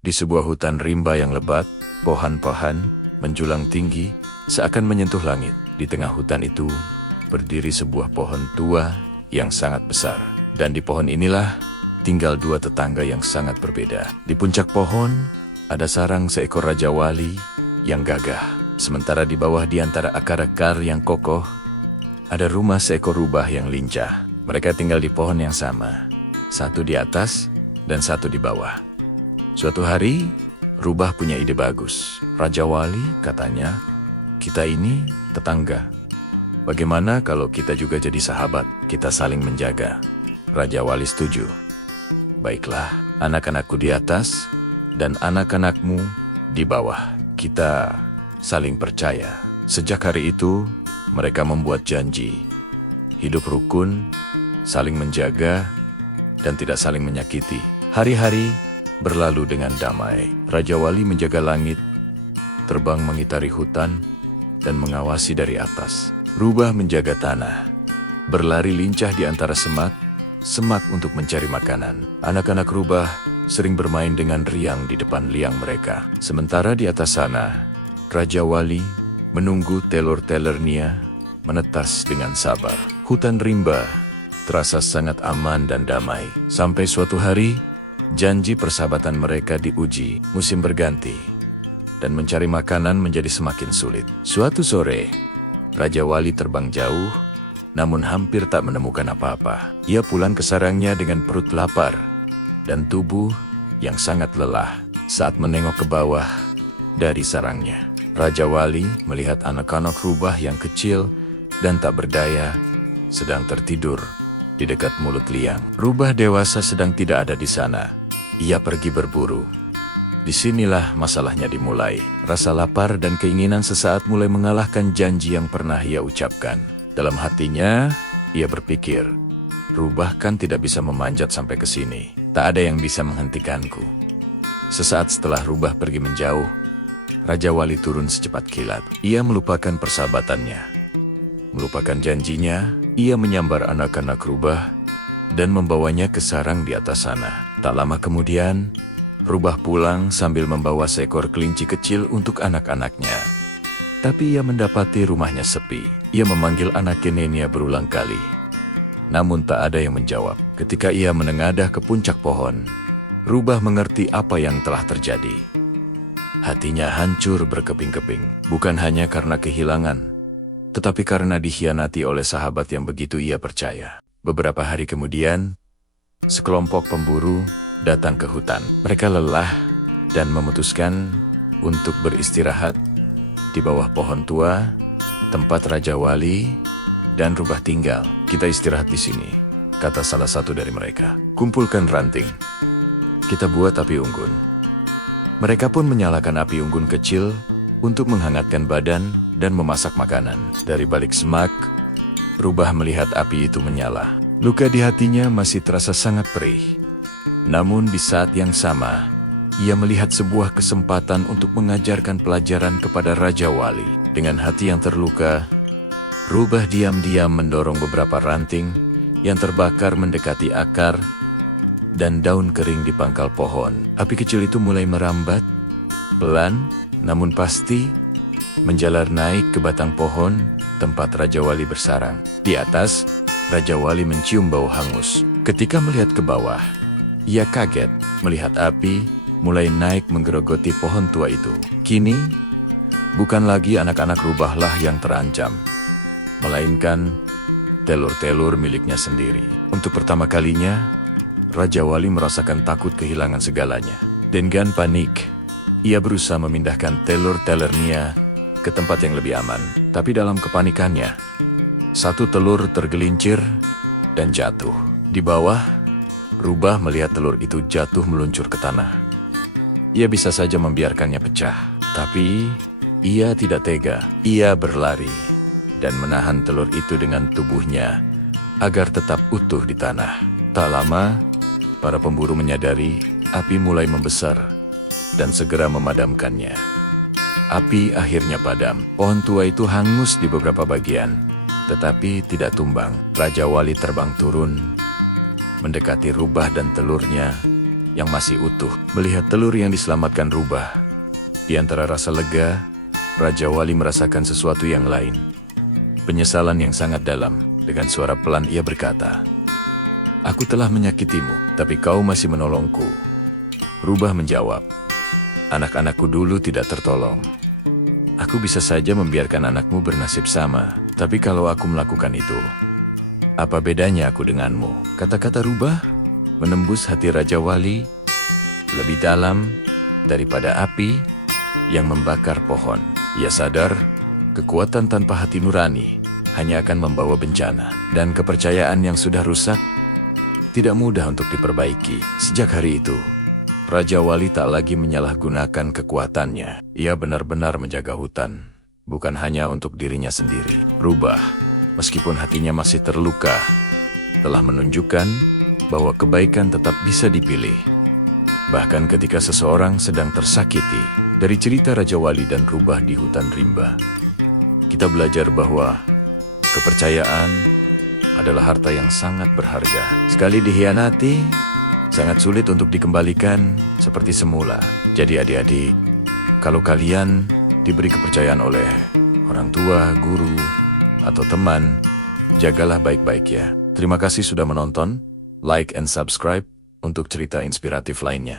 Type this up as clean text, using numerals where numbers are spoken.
Di sebuah hutan rimba yang lebat, pohon-pohon menjulang tinggi seakan menyentuh langit. Di tengah hutan itu berdiri sebuah pohon tua yang sangat besar. Dan di pohon inilah tinggal dua tetangga yang sangat berbeda. Di puncak pohon ada sarang seekor Raja Wali yang gagah. Sementara di bawah di antara akar-akar yang kokoh, ada rumah seekor rubah yang lincah. Mereka tinggal di pohon yang sama, satu di atas dan satu di bawah. Suatu hari, rubah punya ide bagus. Raja Wali katanya, kita ini tetangga. Bagaimana kalau kita juga jadi sahabat, kita saling menjaga? Raja Wali setuju. Baiklah, anak-anakku di atas dan anak-anakmu di bawah. Kita saling percaya. Sejak hari itu, mereka membuat janji. Hidup rukun, saling menjaga, dan tidak saling menyakiti. Hari-hari berlalu dengan damai. Raja Wali menjaga langit, terbang mengitari hutan, dan mengawasi dari atas. Rubah menjaga tanah, berlari lincah di antara semak untuk mencari makanan. Anak-anak rubah sering bermain dengan riang di depan liang mereka. Sementara di atas sana, Raja Wali menunggu telur-telurnya menetas dengan sabar. Hutan rimba terasa sangat aman dan damai. Sampai suatu hari, janji persahabatan mereka diuji. Musim berganti, dan mencari makanan menjadi semakin sulit. Suatu sore, Raja Wali terbang jauh, namun hampir tak menemukan apa-apa. Ia pulang ke sarangnya dengan perut lapar dan tubuh yang sangat lelah. Saat menengok ke bawah dari sarangnya, Raja Wali melihat anak-anak rubah yang kecil dan tak berdaya sedang tertidur di dekat mulut liang. Rubah dewasa sedang tidak ada di sana. Ia pergi berburu. Disinilah masalahnya dimulai. Rasa lapar dan keinginan sesaat mulai mengalahkan janji yang pernah ia ucapkan. Dalam hatinya, ia berpikir, rubah kan tidak bisa memanjat sampai ke sini. Tak ada yang bisa menghentikanku. Sesaat setelah rubah pergi menjauh, Raja Wali turun secepat kilat. Ia melupakan persahabatannya, melupakan janjinya. Ia menyambar anak-anak rubah dan membawanya ke sarang di atas sana. Tak lama kemudian, rubah pulang sambil membawa seekor kelinci kecil untuk anak-anaknya. Tapi ia mendapati rumahnya sepi. Ia memanggil anak neneknya berulang kali, namun tak ada yang menjawab. Ketika ia menengadah ke puncak pohon, rubah mengerti apa yang telah terjadi. Hatinya hancur berkeping-keping, bukan hanya karena kehilangan, tetapi karena dikhianati oleh sahabat yang begitu ia percaya. Beberapa hari kemudian, sekelompok pemburu datang ke hutan. Mereka lelah dan memutuskan untuk beristirahat di bawah pohon tua, tempat Raja Wali dan rubah tinggal. Kita istirahat di sini, kata salah satu dari mereka. Kumpulkan ranting, kita buat api unggun. Mereka pun menyalakan api unggun kecil untuk menghangatkan badan dan memasak makanan. Dari balik semak, rubah melihat api itu menyala. Luka di hatinya masih terasa sangat perih. Namun di saat yang sama, ia melihat sebuah kesempatan untuk mengajarkan pelajaran kepada Raja Wali. Dengan hati yang terluka, rubah diam-diam mendorong beberapa ranting yang terbakar mendekati akar dan daun kering di pangkal pohon. Api kecil itu mulai merambat, pelan namun pasti, menjalar naik ke batang pohon tempat Raja Wali bersarang. Di atas, Raja Wali mencium bau hangus. Ketika melihat ke bawah, ia kaget melihat api mulai naik menggerogoti pohon tua itu. Kini, bukan lagi anak-anak rubahlah yang terancam, melainkan telur-telur miliknya sendiri. Untuk pertama kalinya, Raja Wali merasakan takut kehilangan segalanya. Dengan panik, ia berusaha memindahkan telur-telurnya ke tempat yang lebih aman. Tapi dalam kepanikannya, satu telur tergelincir dan jatuh. Di bawah, rubah melihat telur itu jatuh meluncur ke tanah. Ia bisa saja membiarkannya pecah, tapi ia tidak tega. Ia berlari dan menahan telur itu dengan tubuhnya agar tetap utuh di tanah. Tak lama, para pemburu menyadari api mulai membesar dan segera memadamkannya. Api akhirnya padam. Pohon tua itu hangus di beberapa bagian, tetapi tidak tumbang. Raja Wali terbang turun, mendekati rubah dan telurnya, yang masih utuh. Melihat telur yang diselamatkan rubah, di antara rasa lega, Raja Wali merasakan sesuatu yang lain. Penyesalan yang sangat dalam. Dengan suara pelan ia berkata, "Aku telah menyakitimu, tapi kau masih menolongku." Rubah menjawab, "Anak-anakku dulu tidak tertolong. Aku bisa saja membiarkan anakmu bernasib sama, tapi kalau aku melakukan itu, apa bedanya aku denganmu?" Kata-kata Rubah menembus hati Raja Wali lebih dalam daripada api yang membakar pohon. Ia sadar, kekuatan tanpa hati nurani hanya akan membawa bencana, dan kepercayaan yang sudah rusak tidak mudah untuk diperbaiki. Sejak hari itu, Raja Wali tak lagi menyalahgunakan kekuatannya. Ia benar-benar menjaga hutan, bukan hanya untuk dirinya sendiri. Rubah, meskipun hatinya masih terluka, telah menunjukkan bahwa kebaikan tetap bisa dipilih. Bahkan ketika seseorang sedang tersakiti. Dari cerita Raja Wali dan Rubah di hutan rimba, kita belajar bahwa kepercayaan adalah harta yang sangat berharga. Sekali dihianati, sangat sulit untuk dikembalikan seperti semula. Jadi adik-adik, kalau kalian diberi kepercayaan oleh orang tua, guru, atau teman, jagalah baik-baik ya. Terima kasih sudah menonton, like and subscribe untuk cerita inspiratif lainnya.